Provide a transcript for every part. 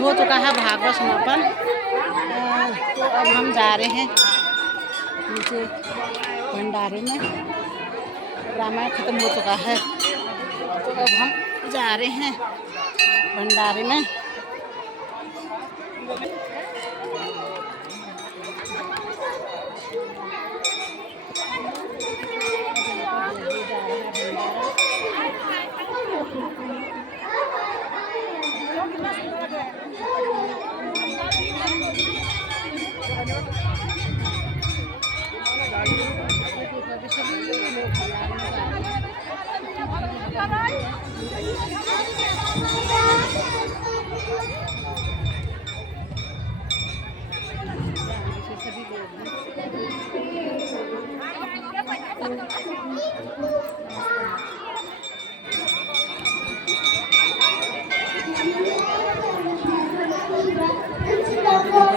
हो चुका है भागवत समापन। तो अब हम जा रहे हैं नीचे भंडारे में। रामायण खत्म हो चुका है तो अब हम जा रहे हैं भंडारे में।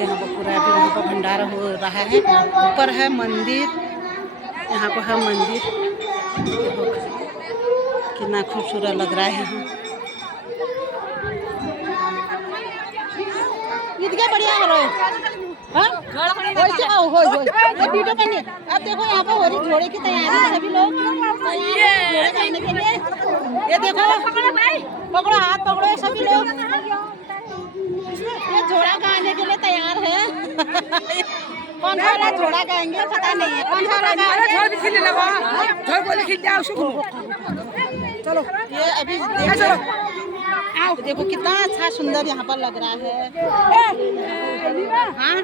यहाँ पर पूरा अभी वहाँ पर भंडारा हो रहा है। ऊपर है मंदिर, यहाँ पर है मंदिर। देखो कितना खूबसूरत लग रहा है यहाँ। इतना बढ़िया हो रहा है। हाँ वैसे आओ हो वीडियो करनी। अब देखो यहाँ पर हो रही घोड़े की तैयारी, सभी लोग घोड़े करने के लिए। ये देखो पकड़ो, हाथ पकड़ो सभी लोग। ये घोड़ा गाने के लिए तैयार है। कौन सा वाला घोड़ा गाएंगे पता नहीं है। कौन सा वाला चलो ये अभी देखो कितना अच्छा सुंदर यहाँ पर लग रहा है। हाँ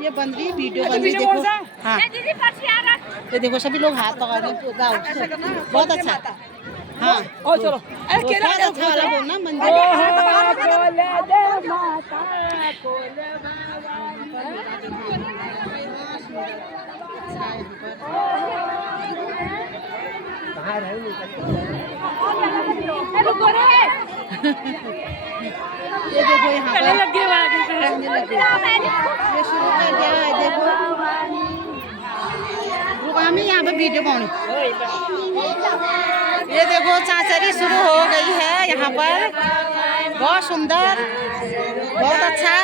ये बन रही वीडियो बन रही देखो। हाँ ये देखो सभी लोग हाथ पकड़ रहे गाओ, बहुत अच्छा। हाँ चलो अच्छा वाला बोलना मंदिर। ये देखो यहाँ पर ये शुरू कर दिया है। देखो रुकामी यहाँ पे वीडियो पानी। ये देखो चाचरी शुरू हो गई है यहाँ पर। बहुत सुंदर, बहुत अच्छा।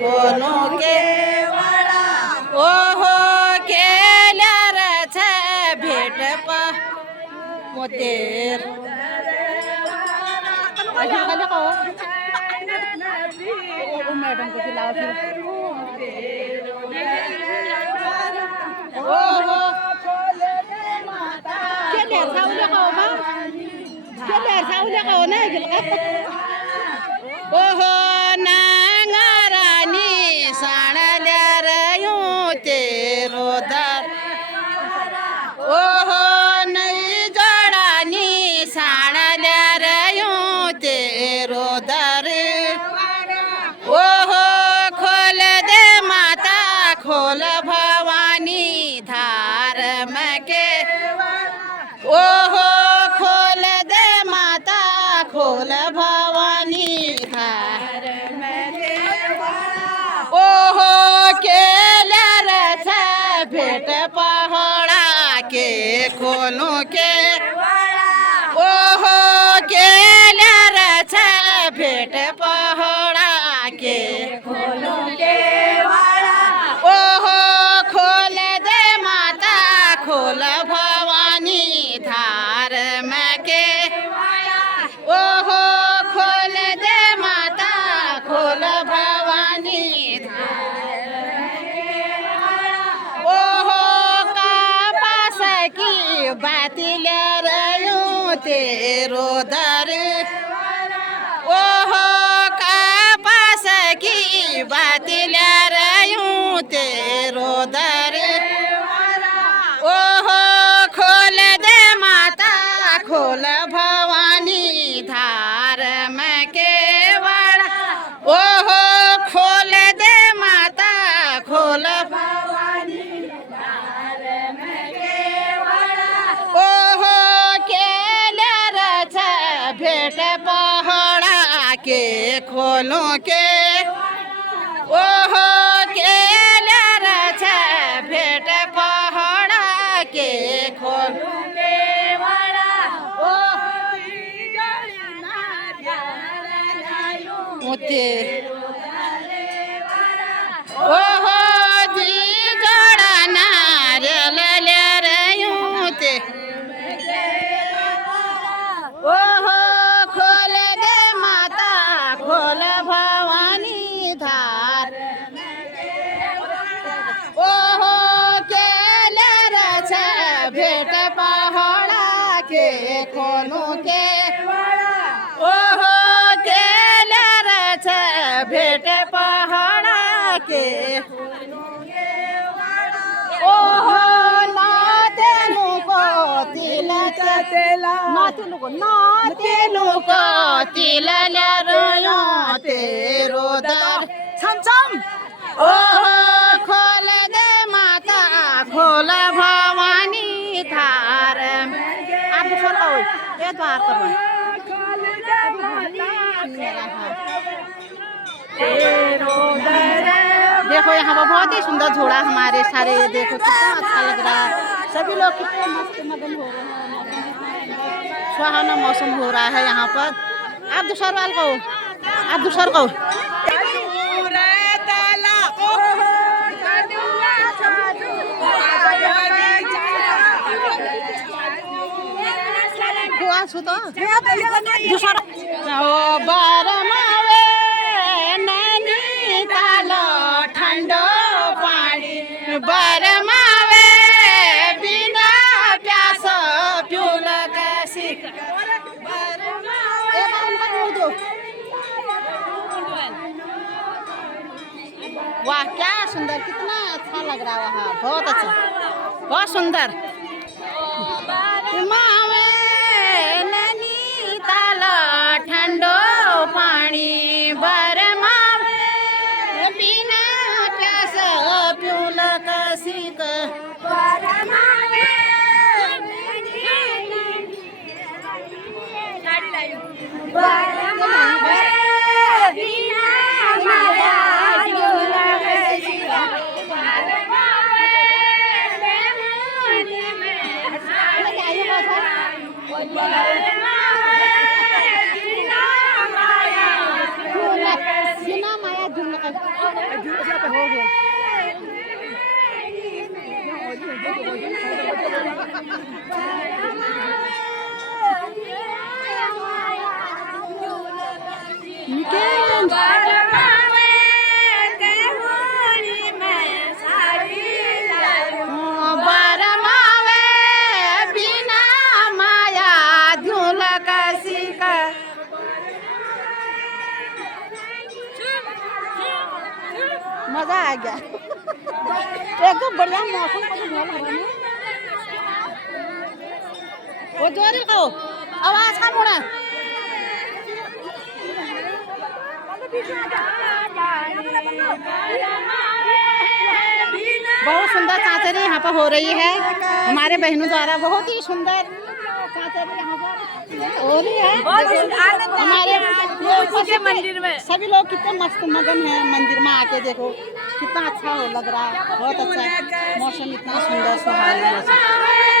कोनो के ओहो केला रछ भेट मोतेर मैडम को खिलाओ फिर। ओहो केला साउले खाओ ना ओहो खोल भवानी धार मके। ओहो खोल दे माता खोल भवानी धार मके। ओहो केला रथ भेट पहड़ा के खोलो के। ओहो केला रथ भेट पहड़ा के खोलो के। खोल भवानी धार मके। ओहो खोल दे माता खोल भवानी धार मके। ओहो का पास की बातिल रयूं तेरो दर ओहो कपास की बात ला रही हूँ तेरो दर ओहो खोल दे माता खोल भवानी धार में केवड़ा ओहो खोल दे माता खोल भवानी धार में केवड़ा ओहो केले रच भेट पहड़ा के खोलो के ओहो केले रच भेट पहड़ा के खोलो के वड़ा ओते ओहो जी जोड़ा नारियल ले रही ते ओहो खोल दे माता खोल भवानी धार ओहो केले रच भेट पहड़ा के खोलो के ओहो केले रच भेट पहड़ा के ओहो नातेनु को तिलक तेला नातेनु को तिलक रोयो तेरो दर छम छम ओहो खोल दे माता खोल भवानी धार आप दूसरा कहो ये द्वार करो देखो यहाँ पर बहुत ही सुंदर झोड़ा हमारे सारे देखो कितना अच्छा लग रहा है सभी लोग कितने मस्त मगन हो रहे हैं सुहाना मौसम हो रहा है यहाँ पर आप दूसरा वाल कहो आप दूसरा कहो बरमावे नैनीताल ठंडो पानी बरमावे बिना प्यास प्यूल कैसी वाह क्या सुंदर कितना अच्छा लग रहा है वहाँ बहुत अच्छा बहुत सुंदर मावे नैनीताल ठंडो पानी बरमावे बिना प्यास प्यूल कसी बरमावे मजा आ गया एकदम बढ़िया मौसम वो जोरी कहो आवाज कम होना बहुत सुंदर चाचरी यहाँ पर हो रही है हमारे बहनों द्वारा बहुत ही सुंदर चाचरी यहाँ पर हो रही है हमारे मंदिर में सभी लोग कितने मस्त मगन हैं मंदिर में आके देखो कितना अच्छा हो लग रहा है बहुत अच्छा मौसम इतना सुंदर सुहाना मौसम